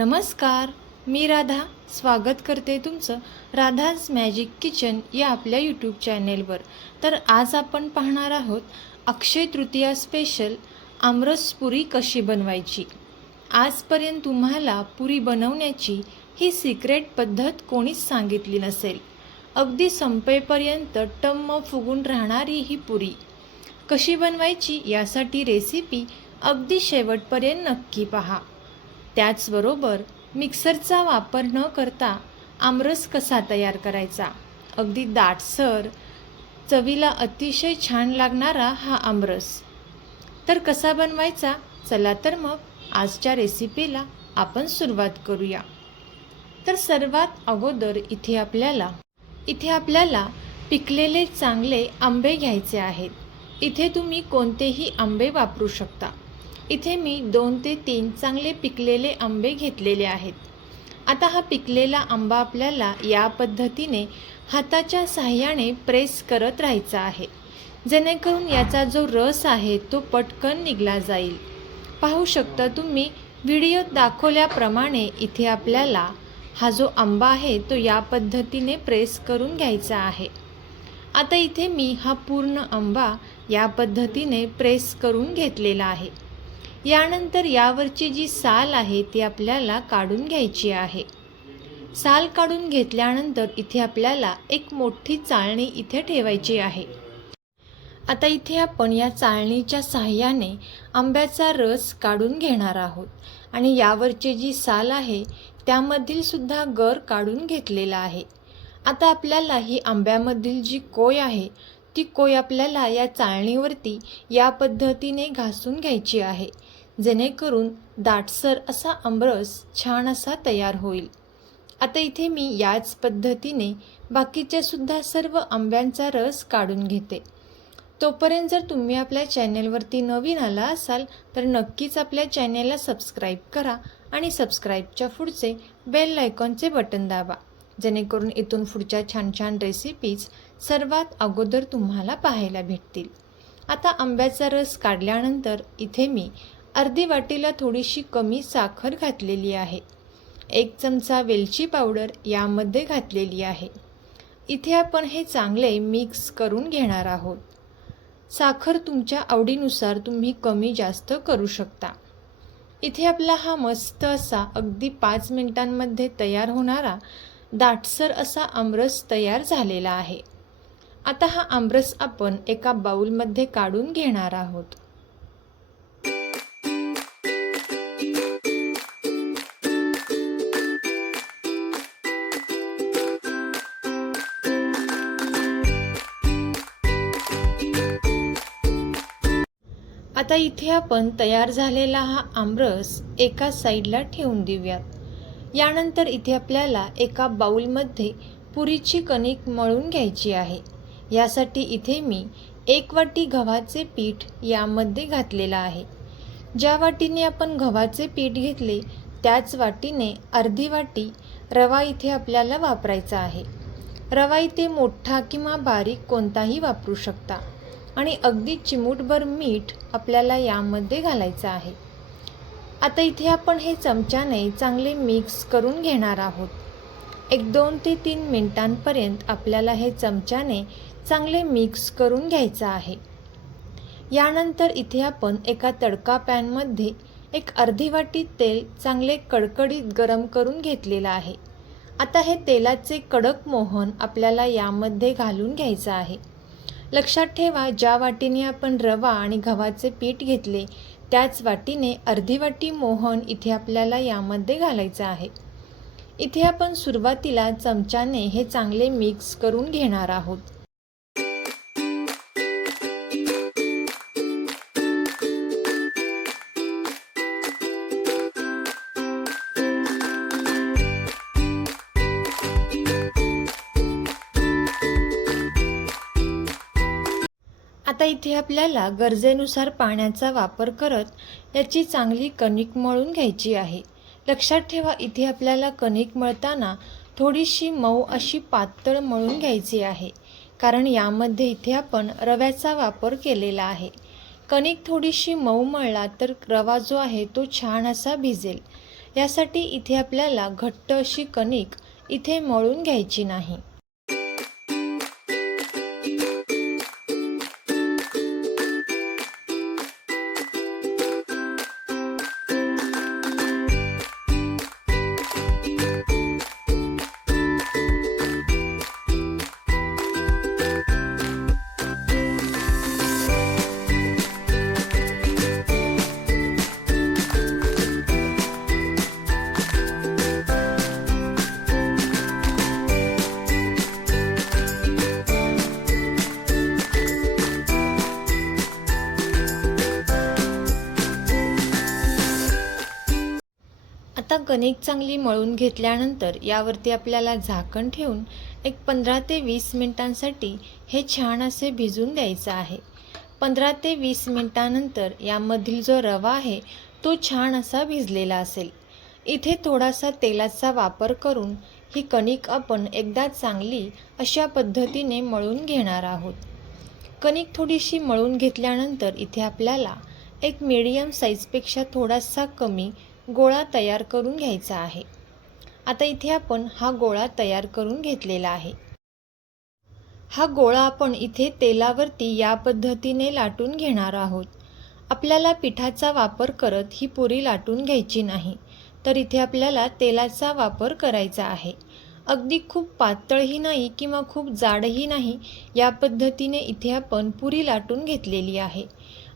नमस्कार मी राधा. स्वागत करते तुमचं राधाज मॅजिक किचन या आपल्या यूट्यूब चॅनेलवर तर आज आपण पाहणार आहोत अक्षय तृतीया स्पेशल आमरस पुरी कशी बनवायची? आजपर्यंत तुम्हाला पुरी बनवण्याची ही सिक्रेट पद्धत कोणीच सांगितली नसेल. अगदी संपेपर्यंत टम्म फुगून राहणारी ही पुरी. कशी बनवायची यासाठी रेसिपी अगदी शेवटपर्यंत नक्की पहा. त्याचबरोबर मिक्सरचा वापर न करता आमरस कसा तयार करायचा? अगदी दाटसर चवीला अतिशय छान लागणारा हा आमरस. तर कसा बनवायचा? चला तर मग आजच्या रेसिपीला आपण सुरुवात करूया. तर सर्वात अगोदर इथे आपल्याला इथे आपल्याला पिकलेले चांगले आंबे घ्यायचे आहेत. इथे तुम्ही कोणतेही आंबे वापरू शकता. इथे मी दोन ते तीन चांगले पिकलेले आंबे घेतलेले आहेत. आता हा पिकलेला आंबा आपल्याला या पद्धतीने हाताच्या साह्याने प्रेस करत राहायचा आहे. जेणेकरून याचा जो रस आहे तो पटकन निघला जाईल. पाहू शकता तुम्ही व्हिडिओत दाखवल्याप्रमाणे इथे आपल्याला हा जो आंबा आहे तो या पद्धतीने प्रेस करून घ्यायचा आहे. आता इथे मी हा पूर्ण आंबा या पद्धतीने प्रेस करून घेतलेला आहे. यानंतर यावरची जी साल आहे ती आपल्याला काढून घ्यायची आहे. साल काढून घेतल्यानंतर इथे आपल्याला एक मोठी चाळणी इथे ठेवायची आहे. आता इथे आपण या चाळणीच्या साह्याने आंब्याचा रस काढून घेणार आहोत आणि यावरची जी साल आहे त्यामधील सुद्धा गर काढून घेतलेला आहे. आता आपल्याला ही आंब्यामधील जी कोय आहे ती कोय आपल्याला या चाळणीवरती या पद्धतीने घासून घ्यायची आहे. जेणेकरून दाटसर असा आमरस छान असा तयार होईल. आता इथे मी याच पद्धतीने बाकीच्या सुद्धा सर्व आंब्यांचा रस काढून घेते. तोपर्यंत जर तुम्ही आपल्या चॅनेलवरती नवीन आला असाल तर नक्कीच आपल्या चॅनेलला सबस्क्राईब करा आणि सबस्क्राईबच्या पुढचे बेल आयकॉनचे बटन दाबा जेणेकरून इथून पुढच्या छान छान रेसिपीज सर्वात अगोदर तुम्हाला पाहायला भेटतील. आता आंब्याचा रस काढल्यानंतर इथे मी अर्धी वाटीला थोडीशी कमी साखर घातलेली आहे. एक चमचा वेलची पावडर यामध्ये घातलेली आहे. इथे आपण हे चांगले मिक्स करून घेणार आहोत. साखर तुमच्या आवडीनुसार तुम्ही कमी जास्त करू शकता. इथे आपला हा मस्त असा अगदी पाच मिनिटांमध्ये तयार होणारा दाटसर असा आमरस तयार झालेला आहे. आता हा आमरस आपण एका बाऊलमध्ये काढून घेणार आहोत. आता इथे आपण तयार झालेला हा आमरस एका साईडला ठेवून देऊयात. यानंतर इथे आपल्याला एका बाऊलमध्ये पुरीची कणिक मळून घ्यायची आहे. यासाठी इथे मी एक वाटी गव्हाचे पीठ यामध्ये घातलेलं आहे. ज्या वाटीने आपण गव्हाचे पीठ घेतले त्याच वाटीने अर्धी वाटी रवा इथे आपल्याला वापरायचा आहे. रवा इथे मोठा किंवा बारीक कोणताही वापरू शकता. आणि अगदी चिमूटभर मीठ आपल्याला यामध्ये घालायचं आहे. आता इथे आपण हे चमच्याने चांगले मिक्स करून घेणार आहोत. एक दोन ते तीन मिनिटांपर्यंत आपल्याला हे चमच्याने चांगले मिक्स करून घ्यायचं आहे. यानंतर इथे आपण एका तडका पॅनमध्ये एक अर्धी वाटी तेल चांगले कडकडीत गरम करून घेतलेलं आहे. आता हे तेलाचे कडक मोहन आपल्याला यामध्ये घालून घ्यायचं आहे. लक्षात ठेवा ज्या वाटीने आपण रवा आणि गव्हाचे पीठ घेतले त्याच वाटीने अर्धी वाटी मोहन इथे आपल्याला यामध्ये घालायचं आहे. इथे आपण सुरुवातीला चमच्याने हे चांगले मिक्स करून घेणार आहोत. आता इथे आपल्याला गरजेनुसार पाण्याचा वापर करत याची चांगली कणिक मळून घ्यायची आहे. लक्षात ठेवा इथे आपल्याला कणिक मळताना थोडीशी मऊ अशी पातळ मळून घ्यायची आहे कारण यामध्ये इथे आपण रव्याचा वापर केलेला आहे. कणिक थोडीशी मऊ मळला तर रवा जो आहे तो छान असा भिजेल. यासाठी इथे आपल्याला घट्ट अशी कणिक इथे मळून घ्यायची नाही. कणिक चांगली मळून घेतल्यानंतर यावरती आपल्याला झाकण ठेवून एक पंधरा ते वीस मिनिटांसाठी हे छान असे भिजून द्यायचं आहे. पंधरा ते वीस मिनिटानंतर यामधील जो रवा आहे तो छान असा भिजलेला असेल. इथे थोडासा तेलाचा वापर करून ही कणिक आपण एकदा चांगली अशा पद्धतीने मळून घेणार आहोत. कणिक थोडीशी मळून घेतल्यानंतर इथे आपल्याला एक मीडियम साईजपेक्षा थोडासा कमी गोळा तयार करून घ्यायचा आहे. आता इथे आपण हा गोळा तयार करून घेतलेला आहे. हा गोळा आपण इथे तेलावरती या पद्धतीने लाटून घेणार आहोत. आपल्याला पिठाचा वापर करत ही पुरी लाटून घ्यायची नाही तर इथे आपल्याला तेलाचा वापर करायचा आहे. अगदी खूप पातळही नाही किंवा खूप जाडही नाही या पद्धतीने इथे आपण पुरी लाटून घेतलेली आहे.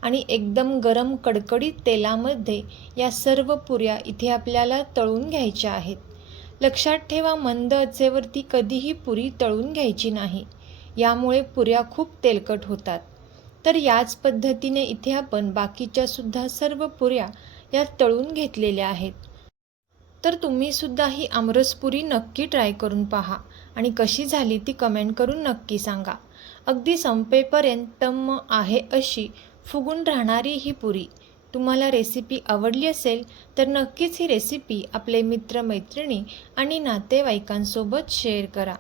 आणि एकदम गरम कडकडीत तेलामध्ये या सर्व पुऱ्या इथे आपल्याला तळून घ्यायच्या आहेत. लक्षात ठेवा मंद अचेवरती कधीही पुरी तळून घ्यायची नाही. यामुळे पुऱ्या खूप तेलकट होतात. तर याच पद्धतीने इथे आपण बाकीच्या सुद्धा सर्व पुऱ्या या तळून घेतलेल्या आहेत. तर तुम्ही सुद्धा ही आमरसपुरी नक्की ट्राय करून पहा आणि कशी झाली ती कमेंट करून नक्की सांगा. अगदी संपेपर्यंत टम्म आहे अशी फुगून राहणारी ही पुरी. तुम्हाला रेसिपी आवडली असेल तर नक्कीच ही रेसिपी आपले मित्रमैत्रिणी आणि नातेवाईकांसोबत शेअर करा.